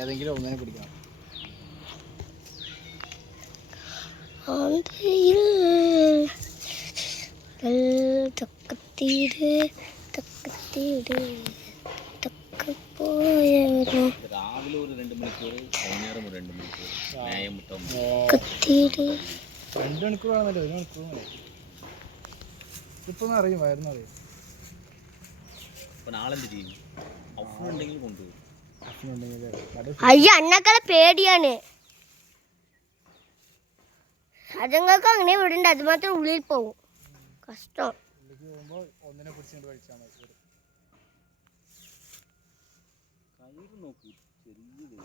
ഏതെങ്കിലും ഒന്നിനെ പിടിക്കണം. രാവിലെ ഒരു 2 മണിക്കൂർ, വൈകുന്നേരം ഒരു 2 മണിക്കൂർ. 2 മണിക്കൂറാണല്ലോ, 1 മണിക്കൂർ മതി. ഇപ്പൊന്നും അറിയും, വയറിനറിയും. നാളെന്ത് ചെയ്യും? ഉണ്ടെങ്കിൽ കൊണ്ടുപോകും. അയ്യ അന്നക്കളെ പേടിയാണ്. അതുങ്ങൾക്ക് അങ്ങനെ വിടണ്ട, അത് മാത്രം ഉള്ളിൽ പോവും. കഷ്ടം. ഒന്നിനെ പിടിച്ചിട്ട് കഴിച്ചാൽ മതി. കയ്യിൽ നോക്കി ചെറിയത്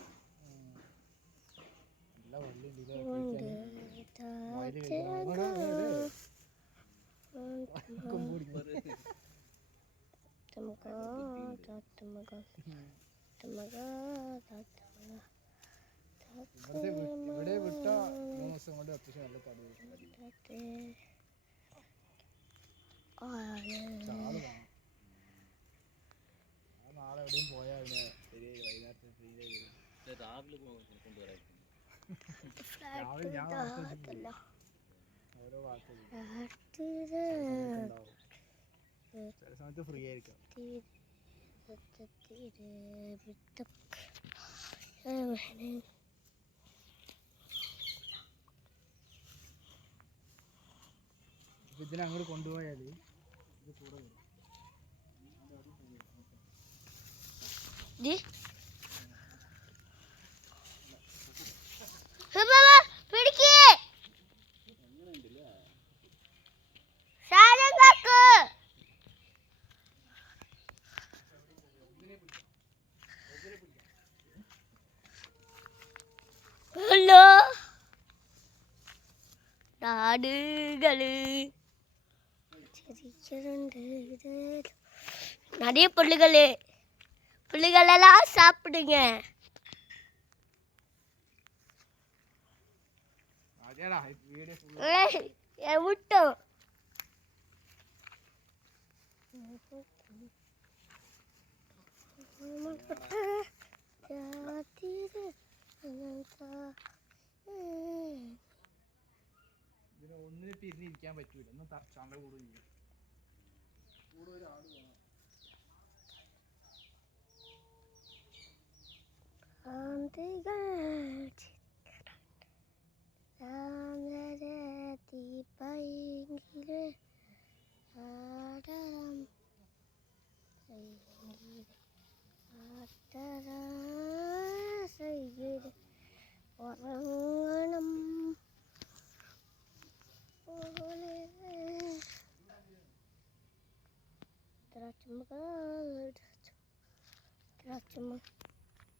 ഇവിടെ വിട്ട 3 ദിവസം കൊണ്ട് അത്യാവശ്യം നല്ല തടി നാളെ എവിടെയും പോയാൽ ശരിയായി. വൈകുന്നേരത്തെ ഫ്രീ രാവിലെ കൊണ്ടുവരാം. രാവിലെ ഞാൻ ഓരോ ഭാഗത്ത് ചില സമയത്ത് ഫ്രീ ആയിരിക്കാം. ഇതിനെ അങ്ങോട്ട് കൊണ്ടുപോയാൽ ഇത് കൂടെ വരും. நிறைய புள்ளிகளெல்லாம் சாப்பிடுங்க. விட்டோம் ഒന്നിന് പിരിഞ്ഞിരിക്കാൻ പറ്റൂല. ഒന്ന് ചണ്ട കൂടുകയും ചെയ്യും. കൂടെ ഒരാൾ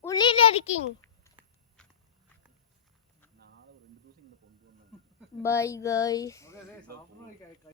உள்ளில இருக்கீங்க. Bye guys.